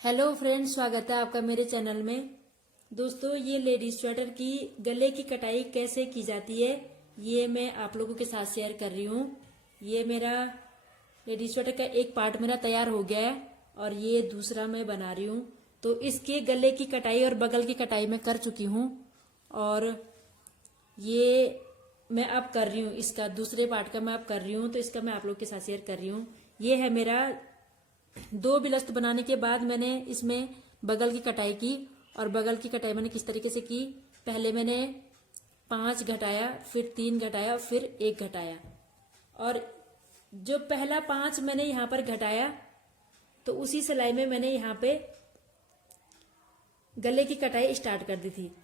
Hello friends, स्वागत है आपका मेरे चैनल में। दोस्तों, ये लेडीज स्वेटर की गले की कटाई कैसे की जाती है ये मैं आप लोगों के साथ शेयर कर रही हूँ। ये मेरा लेडीज स्वेटर का एक पार्ट मेरा तैयार हो गया है और ये दूसरा मैं बना रही हूँ। तो इसके गले की कटाई और बगल की कटाई मैं कर चुकी हूँ और ये मैं अब कर रही हूँ। इसका दूसरे पार्ट का मैं अब कर रही हूँ, तो इसका मैं आप लोग के साथ शेयर कर रही हूँ। ये है मेरा 2 बिलस्त बनाने के बाद मैंने इसमें बगल की कटाई की। और बगल की कटाई मैंने किस तरीके से की, पहले मैंने 5 घटाया, फिर 3 घटाया, फिर 1 घटाया। और जो पहला 5 मैंने यहाँ पर घटाया तो उसी सिलाई में मैंने यहाँ पे गले की कटाई स्टार्ट कर दी थी।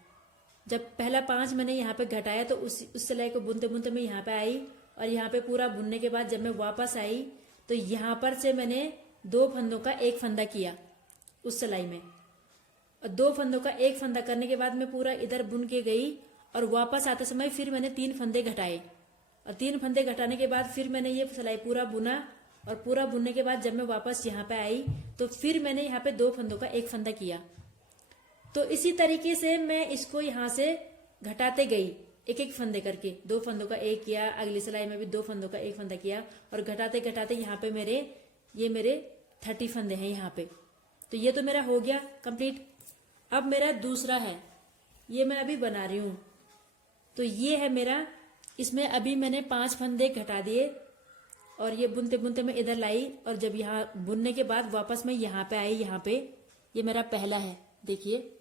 जब पहला 5 मैंने यहाँ पे घटाया तो उस सिलाई को बुनते बुनते मैं यहाँ पे आई और यहाँ पे पूरा बुनने के बाद जब मैं वापस आई तो यहाँ पर से मैंने 2 फंदों का 1 फंदा किया उस सिलाई में। और 2 फंदों का 1 फंदा करने के बाद मैं पूरा इधर बुन के गई और वापस आते समय फिर मैंने 3 फंदे घटाए। और 3 फंदे घटाने के बाद फिर मैंने ये सिलाई पूरा बुना और पूरा बुनने के बाद जब मैं वापस यहाँ पे आई तो फिर मैंने यहाँ पे 2 फंदों का 1 फंदा किया। तो इसी तरीके से मैं इसको यहाँ से घटाते गई, एक एक फंदे करके 2 फंदों का 1 किया, अगली सिलाई में भी 2 फंदों का 1 फंदा किया और घटाते घटाते यहाँ पे मेरे 30 फंदे हैं यहाँ पे। तो ये तो मेरा हो गया कंप्लीट। अब मेरा दूसरा है, ये मैं अभी बना रही हूं। तो ये है मेरा, इसमें अभी मैंने 5 फंदे घटा दिए और ये बुनते बुनते मैं इधर लाई और जब यहाँ बुनने के बाद वापस मैं यहाँ पे आई, यहाँ पे ये मेरा पहला है। देखिए,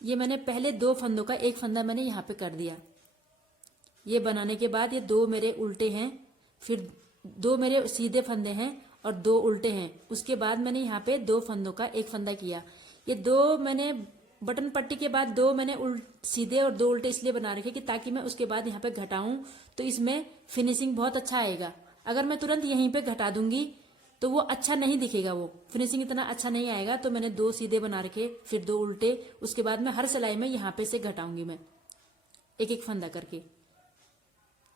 ये मैंने पहले 2 फंदों का 1 फंदा मैंने यहाँ पे कर दिया। ये बनाने के बाद ये 2 मेरे उल्टे हैं, फिर 2 मेरे सीधे फंदे हैं और 2 उल्टे हैं। उसके बाद मैंने यहाँ पे 2 फंदों का 1 फंदा किया। ये 2 मैंने बटन पट्टी के बाद 2 मैंने सीधे और 2 उल्टे इसलिए बना रखे कि ताकि मैं उसके बाद यहाँ पे घटाऊं तो इसमें फिनिशिंग बहुत अच्छा आएगा। अगर मैं तुरंत यहीं पे घटा दूंगी तो वो अच्छा नहीं दिखेगा, वो फिनिशिंग इतना अच्छा नहीं आएगा। तो मैंने 2 सीधे बना रखे, फिर 2 उल्टे, उसके बाद मैं हर सिलाई में यहाँ पे से घटाऊंगी मैं एक एक फंदा करके।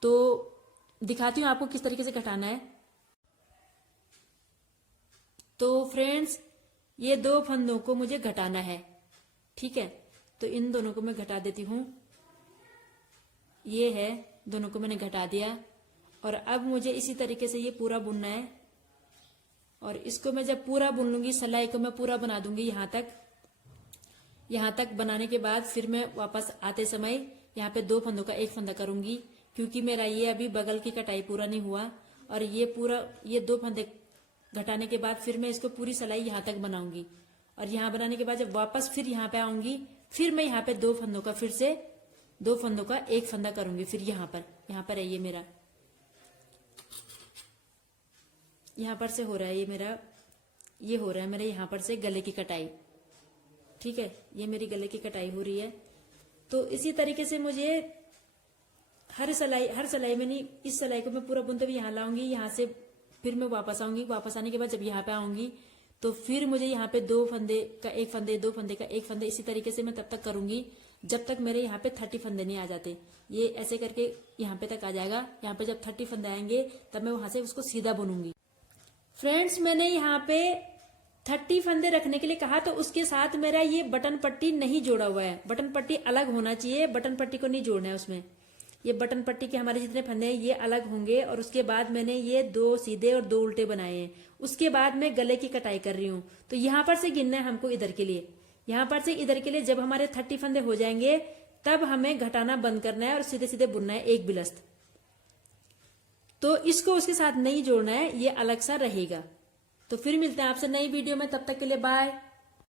तो दिखाती हूँ आपको किस तरीके से घटाना है। तो फ्रेंड्स, ये 2 फंदों को मुझे घटाना है, ठीक है। तो इन दोनों को मैं घटा देती हूँ। ये है, दोनों को मैंने घटा दिया और अब मुझे इसी तरीके से ये पूरा बुनना है। और इसको मैं जब पूरा बुन लूंगी, सिलाई को मैं पूरा बना दूंगी यहाँ तक बनाने के बाद फिर मैं वापस आते समय यहाँ पे 2 फंदों का 1 फंदा करूंगी, क्योंकि मेरा ये अभी बगल की कटाई पूरा नहीं हुआ। और ये 2 फंदे घटाने के बाद फिर मैं इसको पूरी सिलाई यहाँ तक बनाऊंगी। और यहाँ बनाने के बाद जब वापस फिर यहाँ पे आऊंगी, फिर मैं यहाँ पे 2 फंदों का फिर से 2 फंदों का 1 फंदा करूंगी। फिर यहाँ पर है ये मेरा, यहाँ पर से हो रहा है ये मेरा, ये हो रहा है मेरे यहाँ पर से गले की कटाई, ठीक है। ये मेरी गले की कटाई हो रही है। तो इसी तरीके से मुझे हर सिलाई में नहीं, इस सिलाई को मैं पूरा बुनते हुए यहाँ लाऊंगी, यहाँ से फिर मैं वापस आऊंगी। वापस आने के बाद जब यहाँ पे आऊंगी तो फिर मुझे यहाँ पे 2 फंदे का 1 फंदे, 2 फंदे का 1 फंदे, इसी तरीके से मैं तब तक करूंगी जब तक मेरे यहाँ पे 30 फंदे नहीं आ जाते। ये ऐसे करके यहाँ पे तक आ जाएगा। यहाँ पे जब 30 फंदे आएंगे तब मैं वहां से उसको सीधा बुनूंगी। फ्रेंड्स, मैंने यहाँ पे 30 फंदे रखने के लिए कहा तो उसके साथ मेरा ये बटन पट्टी नहीं जोड़ा हुआ है। बटन पट्टी अलग होना चाहिए, बटन पट्टी को नहीं जोड़ना है उसमें। ये बटन पट्टी के हमारे जितने फंदे हैं ये अलग होंगे। और उसके बाद मैंने ये 2 सीधे और 2 उल्टे बनाए हैं। उसके बाद मैं गले की कटाई कर रही हूँ। तो यहाँ पर से गिनना है हमको इधर के लिए, यहाँ पर से इधर के लिए। जब हमारे 30 फंदे हो जाएंगे तब हमें घटाना बंद करना है और सीधे सीधे बुनना है 1 बिलस्त। तो इसको उसके साथ नहीं जोड़ना है, ये अलग सा रहेगा। तो फिर मिलते हैं आपसे नई वीडियो में, तब तक के लिए बाय।